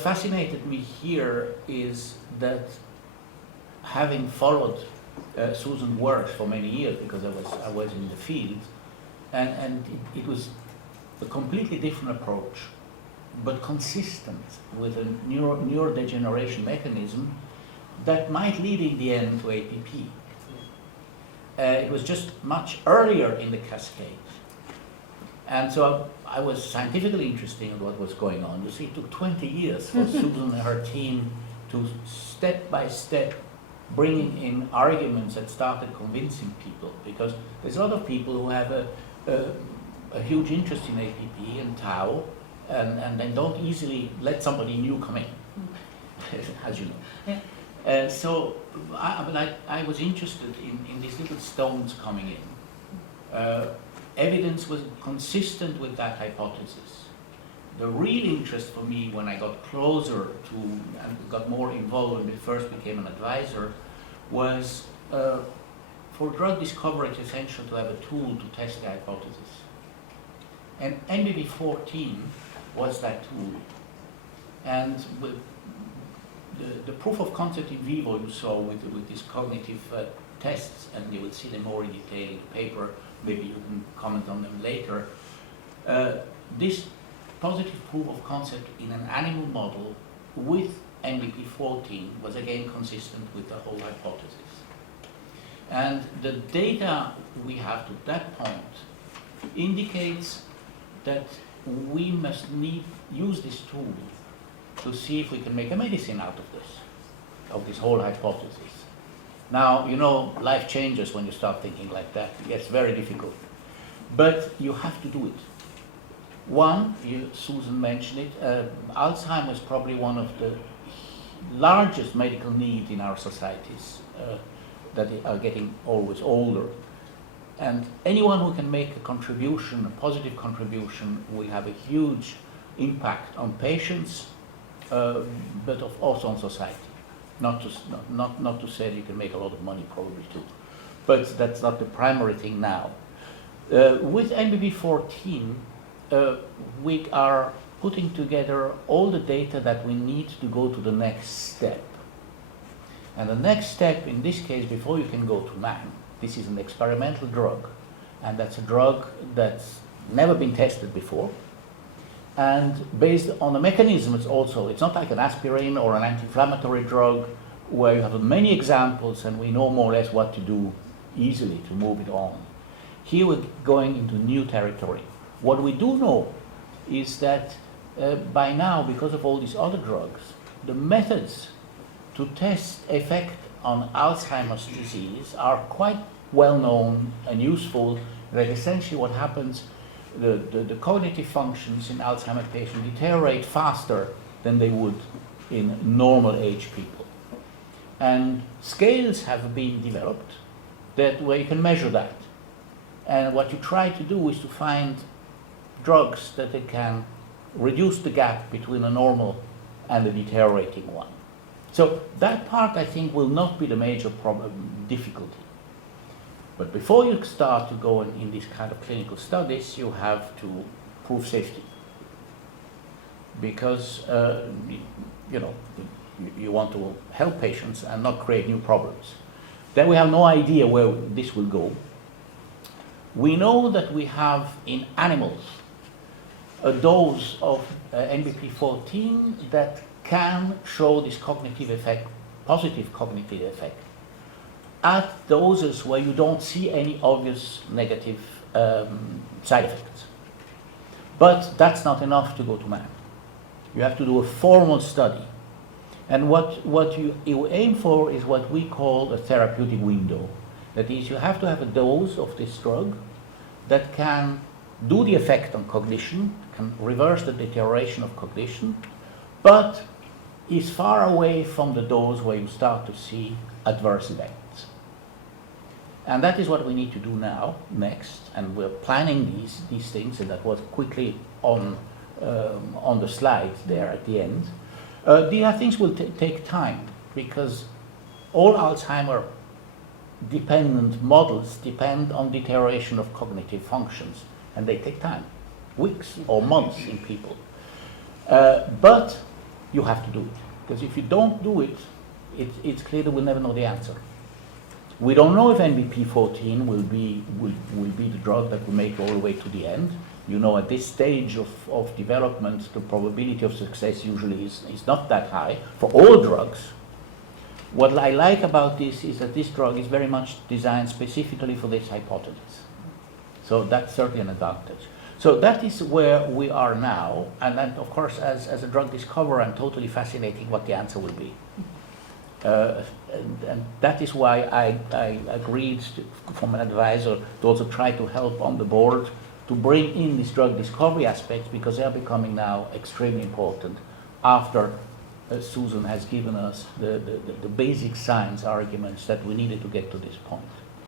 fascinated me here is that, having followed Susan's work for many years, because I was in the field, and it was a completely different approach, but consistent with a neurodegeneration mechanism that might lead in the end to APP. It was just much earlier in the cascade. And so I was scientifically interested in what was going on. You see, it took 20 years for Susan and her team to step by step bringing in arguments that started convincing people, because there's a lot of people who have a huge interest in APP and tau, and then don't easily let somebody new come in, as you know. Yeah. So I was interested in these little stones coming in. Evidence was consistent with that hypothesis. The real interest for me, when I got closer to and got more involved when I first became an advisor, was for drug discovery it's essential to have a tool to test the hypothesis. And NBB14 was that tool. And with the proof of concept in vivo you saw with these cognitive tests, and you will see them more in detail in the paper, maybe you can comment on them later. This positive proof of concept in an animal model with NBP14 was again consistent with the whole hypothesis. And the data we have to that point indicates that we must use this tool to see if we can make a medicine out of this whole hypothesis. Now, you know, life changes when you start thinking like that. It gets very difficult. But you have to do it. One, Susan mentioned it, Alzheimer's is probably one of the largest medical needs in our societies that are getting always older. And anyone who can make a contribution, a positive contribution, will have a huge impact on patients, but also on society. Not to say that you can make a lot of money, probably too, but that's not the primary thing now. With NBB14, we are putting together all the data that we need to go to the next step. And the next step, in this case, before you can go to man, this is an experimental drug, and that's a drug that's never been tested before. And based on the mechanism, it's not like an aspirin or an anti-inflammatory drug where you have many examples and we know more or less what to do easily to move it on. Here we're going into new territory. What we do know is that by now, because of all these other drugs, the methods to test effect on Alzheimer's disease are quite well known and useful. That essentially what happens, the cognitive functions in Alzheimer's patients deteriorate faster than they would in normal age people. And scales have been developed where you can measure that. And what you try to do is to find drugs that they can reduce the gap between a normal and a deteriorating one. So that part, I think, will not be the major difficulty. But before you start to go in these kind of clinical studies, you have to prove safety. Because, you want to help patients and not create new problems. Then we have no idea where this will go. We know that we have in animals a dose of NBP14 that can show this cognitive effect, positive cognitive effect, at doses where you don't see any obvious negative side effects. But that's not enough to go to man. You have to do a formal study. And what you aim for is what we call a therapeutic window. That is, you have to have a dose of this drug that can do the effect on cognition, can reverse the deterioration of cognition, but is far away from the dose where you start to see adverse events. And that is what we need to do now, next, and we're planning these things, and that was quickly on the slides there at the end. These things will take time, because all Alzheimer dependent models depend on deterioration of cognitive functions, and they take time, weeks or months in people. But you have to do it. Because if you don't do it, it's clear that we'll never know the answer. We don't know if NBP14 will be the drug that will make it all the way to the end. You know, at this stage of development, the probability of success usually is not that high for all drugs. What I like about this is that this drug is very much designed specifically for this hypothesis. So that's certainly an advantage. So that is where we are now, and then of course as a drug discoverer I'm totally fascinated what the answer will be. And that is why I agreed from an advisor to also try to help on the board to bring in these drug discovery aspects, because they are becoming now extremely important after Susan has given us the basic science arguments that we needed to get to this point.